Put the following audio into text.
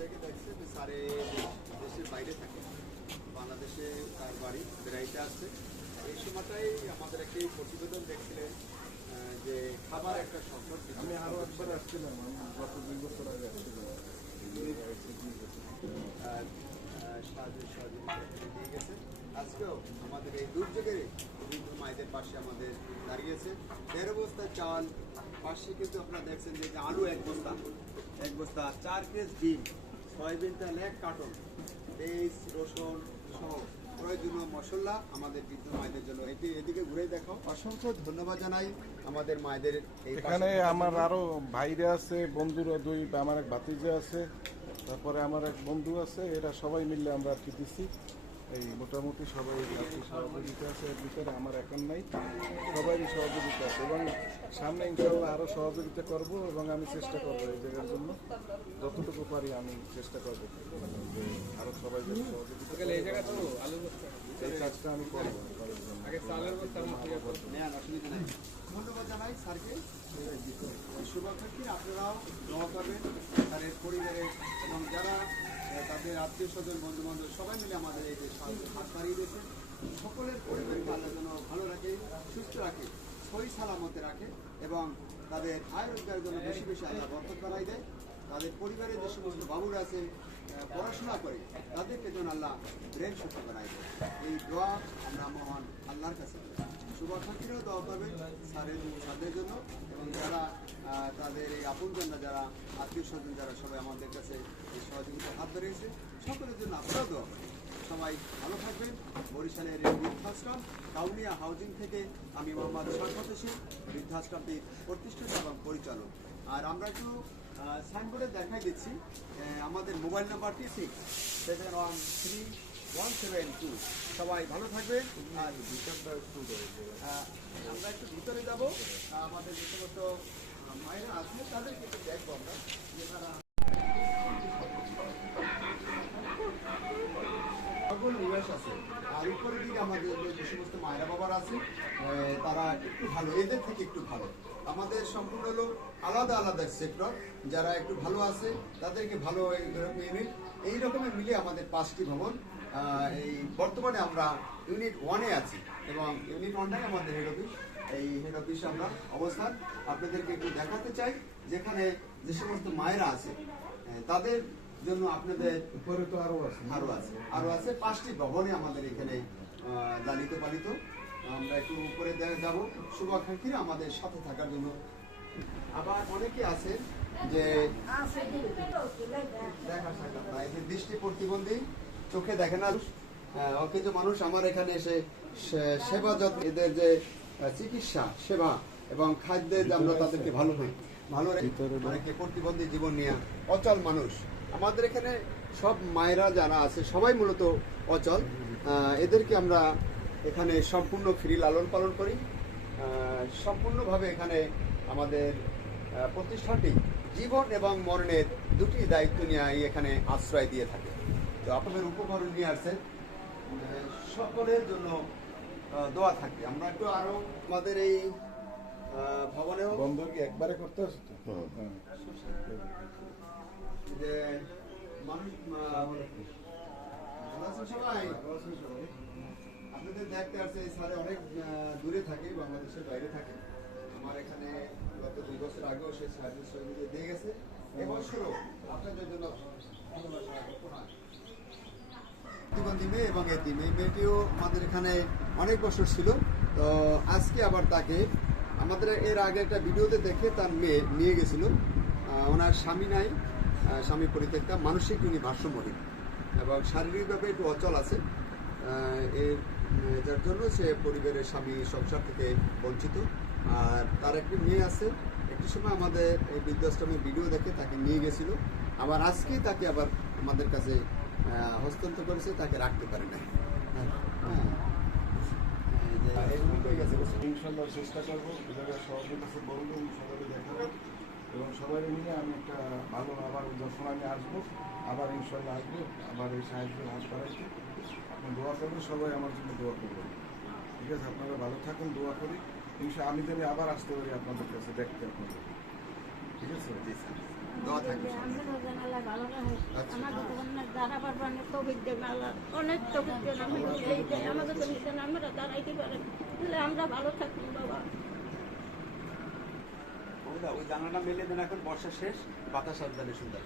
দেখে দেখছে যে স্যারে দেশের বাইরে থাকে, বাংলাদেশে তার বাড়ি বেড়াইতে আসছে। এই সময়টাই আমাদের একটি প্রতিবেদন দেখছিলেন যে খাবার একটা সংকট। আমি আরো একবার আসছিলাম, আমি গত 2 বছর আগে আসছিলাম। সাহায্য সহযোগিতা দিয়ে গেছে। আজকেও আমাদের এই দুর্যোগের বৃদ্ধ মায়েদের পাশে আমাদের দাঁড়িয়েছে। 13 বস্তা চাল, পাশে কিন্তু আপনারা দেখছেন যে আলু 1 বস্তা, 4 কেজি ডিম, সয়াবিন তেল 1 কার্টন, পেঁয়াজ রসুন সহ প্রয়োজনীয় মশলা আমাদের বৃদ্ধ মায়েদের জন্য। এদিকে ঘুরে দেখো। অসংখ্য ধন্যবাদ জানাই আমাদের মায়েদের। এখানে আমার আরো ভাইরা আছে, বন্ধুরা 2, আমার এক ভাতিজা আছে, তারপরে আমার এক বন্ধু আছে, এরা সবাই মিলে আমরা কি দিচ্ছি। এই মোটামুটি সবাই সহযোগিতা আছে, এর ভিতরে আমার এখন নাই, সবারই সহযোগিতা আছে এবং সামনে ইনশাআল্লাহ আরো সহযোগিতা করব এবং আমি চেষ্টা করবো এই জায়গার জন্য যতটুকু পারি আমি চেষ্টা করবো যে আরো সবাই যেন সহযোগিতা করে। এই কাজটা আমি করবো। ধন্যবাদ জানাই স্যারকে। শুভাকাঙ্ক্ষী আপনারাও দোয়া করবেন স্যারের পরিবারের এবং যারা তাদের আত্মীয় স্বজন বন্ধু বান্ধব সবাই মিলে আমাদের এই যে হাত বাড়িয়ে দিয়েছেন। সকলের পরিবারকে আল্লাহ যেন ভালো রাখে, সুস্থ রাখে, সহি সালামতে রাখে এবং তাদের আয় রোজগারের জন্য বেশি বেশি আল্লাহ বরকত বাড়াই দেয়। তাদের পরিবারের যে সমস্ত বাবুরা আছে পড়াশোনা করে তাদেরকে যেন আল্লাহ ব্রেন শক্তি বানাই দেয়। এই দোয়া আমরা মহান আল্লাহর কাছে। শুভাকাঙ্ক্ষীরাও দোয়া করবেন স্যারদের জন্য এবং যারা তাদের এই আপনজনরা, যারা আত্মীয় স্বজন, যারা সবাই আমাদের কাছে এই সহযোগিতা হাত ধরেছে, সকলের জন্য আপনারাও দোয়া করবেন। সবাই ভালো থাকবেন। বরিশালের এই বৃদ্ধাশ্রম কাউনিয়া হাউজিং থেকে আমি মোহাম্মদ শওকত হোসেন, বৃদ্ধাশ্রমটির প্রতিষ্ঠাতা এবং পরিচালক। আর আমরা একটু সাইনবোর্ডে দেখাই দিচ্ছি আমাদের মোবাইল নাম্বারটি 6713-172। সবাই ভালো থাকবেন। আর আমরা একটু ভিতরে যাব, আমাদের যে সমস্ত মায়েরা আছে তাদেরকে একটু দেখবো আমরা যে তারা নিবাস আছে। আর উপরের দিকে আমাদের যে সমস্ত মায়েরা বাবার আছে তারা একটু ভালো, এদের থেকে একটু ভালো। আমাদের সম্পূর্ণ হলো আলাদা আলাদা সেক্টর। যারা একটু ভালো আছে তাদেরকে ভালো ইউনিট, এই রকমের মিলে আমাদের 5টি ভবন। এই বর্তমানে আমরা ইউনিট 1-এ আছি এবং ইউনিট 1টাই আমাদের হেড অফিস। এই হেড অফিসে আমরা অবস্থান আপনাদেরকে একটু দেখাতে চাই, যেখানে যে সমস্ত মায়েরা আছে তাদের জন্য আপনাদের উপরে তো আরো আছে 5টি ভবনে আমাদের এখানে লালিত পালিত। আমরা একটু উপরে যাব শুভাকাঙ্ক্ষীরা আমাদের সাথে থাকার জন্য। আবার অনেকে আছে যে দেখা সাক্ষাৎ নাই, দৃষ্টি প্রতিবন্ধী, চোখে দেখে না কিছু মানুষ আমার এখানে এসে সেবা যত্ন, এদের যে চিকিৎসা সেবা এবং খাদ্যের যে আমরা তাদেরকে ভালো অনেকে প্রতিবন্ধী জীবন নিয়ে অচল মানুষ। আমাদের এখানে সব মায়েরা যারা আছে সবাই মূলত অচল। এদেরকে আমরা এখানে সম্পূর্ণ ফ্রি লালন পালন করি। সম্পূর্ণভাবে এখানে আমাদের প্রতিষ্ঠানটি জীবন এবং মরণের 2টি দায়িত্ব নিয়ে এখানে আশ্রয় দিয়ে থাকে। তো আপনাদের উপকরণ নিয়ে আসছেন, সকলের জন্য দোয়া থাকবে। আমরা একটু আরো আমাদের এই ভবনেও বন্ধ কি একবারে করতে হবে যে মানুষ সবাই আপনাদের দেখতে আসছে। স্যারে অনেক দূরে থাকে, বাংলাদেশের বাইরে থাকে। আমার এখানে গত 2 বছর আগেও সে সাহায্য সহযোগিতা দিয়ে গেছে। এবছরও আপনাদের জন্য প্রতিবন্ধী মেয়ে এবং এতিম, এই মেয়েটিও আমাদের এখানে অনেক বছর ছিল। তো আজকে আবার তাকে আমাদের এর আগে একটা ভিডিওতে দেখে তার মেয়ে নিয়ে গেছিল। ওনার স্বামী নাই, স্বামী পরিত্যক্তা, মানসিক উনি ভারসাম্যহীন এবং শারীরিকভাবে একটু অচল আছে। যার জন্য সে পরিবারের স্বামী সংসার থেকে বঞ্চিত। আর তার একটি মেয়ে আছে, একটি সময় আমাদের এই বৃদ্ধাশ্রমের ভিডিও দেখে তাকে নিয়ে গেছিল। আবার আজকেই তাকে আবার আমাদের কাছে হস্তান্তর করেছে, তাকে রাখতে পারে না। ইনশাল্লাহ চেষ্টা করবো, সহযোগিতা বলবো, সবাই দেখাবো এবং সবাই মিলে আমি একটা ভালো আবার যখন আমি আসবো আবার ইনশাল্লাহ আসবো, আবার এই সাহায্যের হাত বাড়াইতে আপনি দোয়া করবেন, সবাই আমার জন্য দোয়া করবেন। ঠিক আছে, আপনারা ভালো থাকুন, দোয়া করি। আমি জানি আবার আসতে পারি আপনাদের কাছে দেখতে আপনাদের। ঠিক আছে, দোয়া থাকবে। ভালো রাখে আচ্ছা। আমাকে তো অনেক দাঁড়াবার অনেক তৌফিক দেন আল্লাহ, অনেক তৌফিক দেন, আমি এই যে আমাকে তো নিতেন আমরা দাঁড়াইতে পারেন, তাহলে আমরা ভালো থাকুন বাবা। ওই জানালা মেলে দেন, এখন বর্ষা শেষ, বাতাস আসবে সুন্দর।